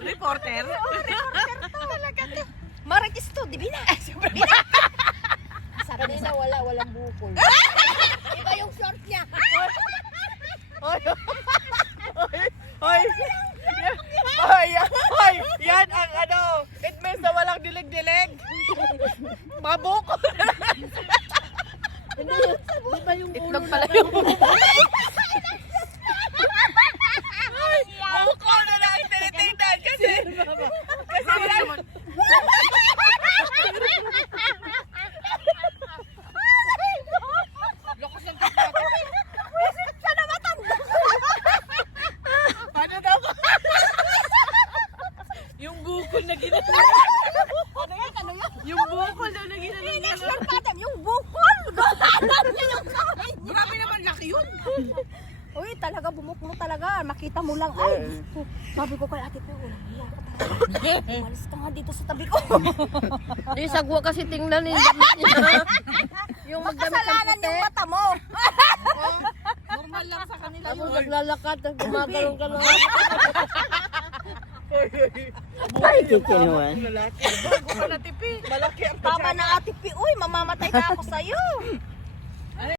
Reporter? Talaga to. Marites to, di bina. Bina. Sabi na walang bukol. Iba yung short niya. Hoy! Hoy! Hoy! Hoy! Yan ang ano, it means na walang dilig-dilig. Mabuk! Hindi ba yung Itlog pala yung buko na lang tinitingnan kasi yan. Lakas ng tatlo. Siya na matanda. Ano daw? Yung bukol na ginagawa. Ano yan? Ano yan? Yung bukol na ginagawa. Inexpert pattern, yung bukol. Gano'n niya yung kamay niya. Grabe naman, laki yun. Uy, talaga bumuklo talaga. Makita mo lang. Ay, sabi ko kay ate ko, umalis ka nga dito sa tabi ko. Di sagwa kasi tingnan yung damit niya. Yung magdamit ng Kasalanan puti. yung mata mo. Normal lang sa kanila Tapos yun. naglalakad, tapos gumagano'n ka lang. Ay, kikinuhan. Bago ka na tipi. Malaki ang Tama na ate Pi. Uy, mamamatay na ako sa'yo.